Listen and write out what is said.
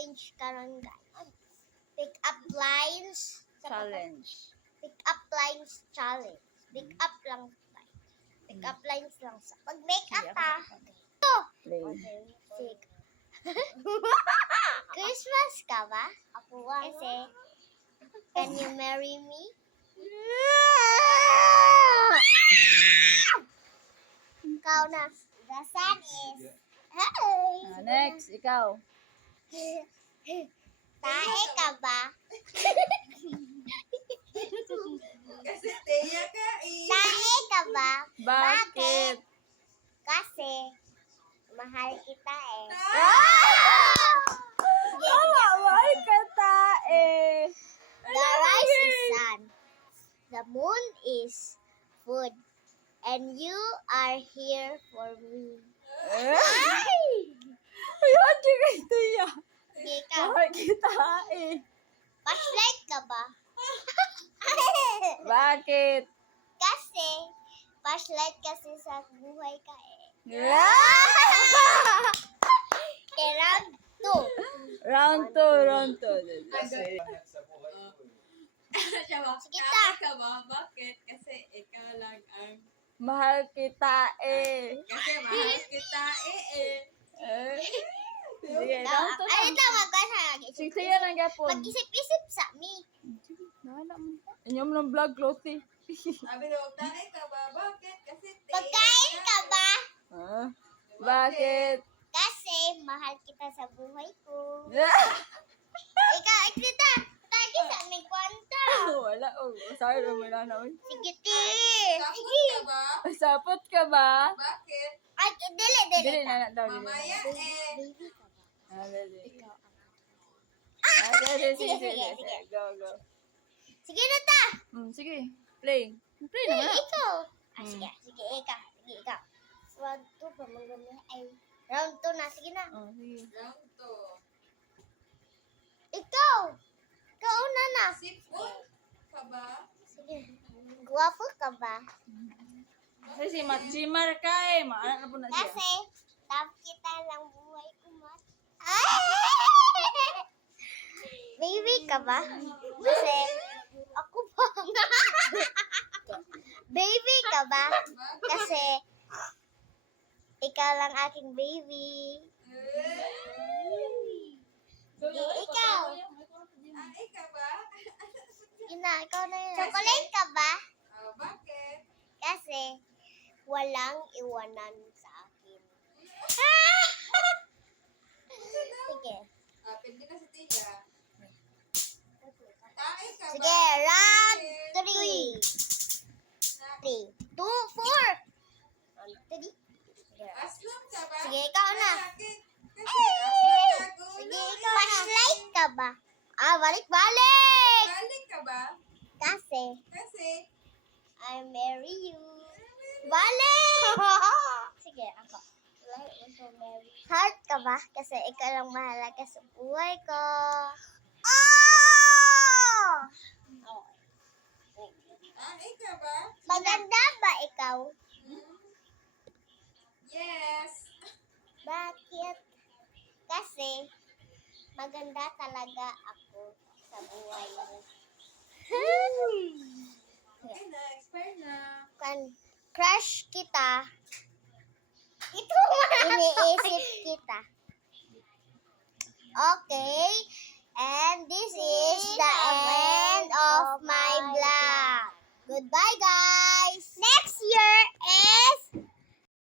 challenge karon guys. Pick up lines Challenge. Pick up lines challenge. Pick up lang guys. Pick up lines lang sa pag-make up ha. Play. Sige. Christmas ka ba? Ako kasi can you marry me? Ikaw na. The sun is hey. Next, ikaw. Tae ka ba? Kasi Teya ka eh. Tae ka ba? Bakit? Kasi mahal kita eh. Why ka tae? The rice is sun. The moon is food. And you are here for me. Ayun, kay Tia. Sige ka. Bakit kita eh? Flashlight ka ba? Bakit? Kasi, flashlight kasi sa buhay ka eh. Okay, round 2. Round 2. Siya ba? Sige, Tae ka ba? Bakit? Kasi ikaw lang ang... Mahal kita eh. Kasi mahal kita eh. Sige, round 2 Ay, na. tawag ka sa lagi. Sige, Tia lang gapon. Mag-isip-isip sa mi. Nala mo. Inyo mo ng vlog, Lottie. Sabi daw, tae ka ba? Bakit? Kasi Teya Pagkain ka ba? Bakit? Kasi mahal kita sa buhay ko. Ikaw, Ikrita, tagi sa may kwanta. Wala. Oh, sorry, wala na. Oy. Sige, ti. Sapot ka ba? Sapot ka ba? Bakit? Ay, dili. Dili na daw. Mamaya eh. Baby ka ba? Sige. Go. Sige na ta. Sige, play. Play na nga. Ikaw. Sige, ikaw. Round 2 pa maganda. Ay, round 2 na. Sige na. Sige. Round 2. Ikaw. Ikaw una na. Sipon ka ba? Sige. Guwapo ka ba? Kasi si Markay, maana na po na siya. Kasi, love kita lang buhay ko, Mat. Ay! Baby ka ba? Kasi, ako ba? Baby ka ba? Kasi, ikaw lang aking baby. Sige, ikaw. Tae ka ba? Ikaw na yun. Chocolate ka ba? Bakit? Kasi, walang iwanan sa akin. Sige. Pwede na si Teya. Tae ka ba? Sige, round 3. 3, 2, 4. Round 3. Aslam ka ba? Sige, ikaw na. Bakit? Kasi aslam ka gulo. Sige, ikaw na. Flashlight ka ba? Balik! Balik ka ba? Kasi, Kasi I marry you. Balik! Sige, ako. Heart ka ba? Kasi ikaw lang mahalaga sa buhay ko. tae ka ba? Maganda ba ikaw? Yes. Bakit? Kasi maganda talaga ako sa buhay mo. Okay na, expire na. Crush kita. Iniisip kita. Okay.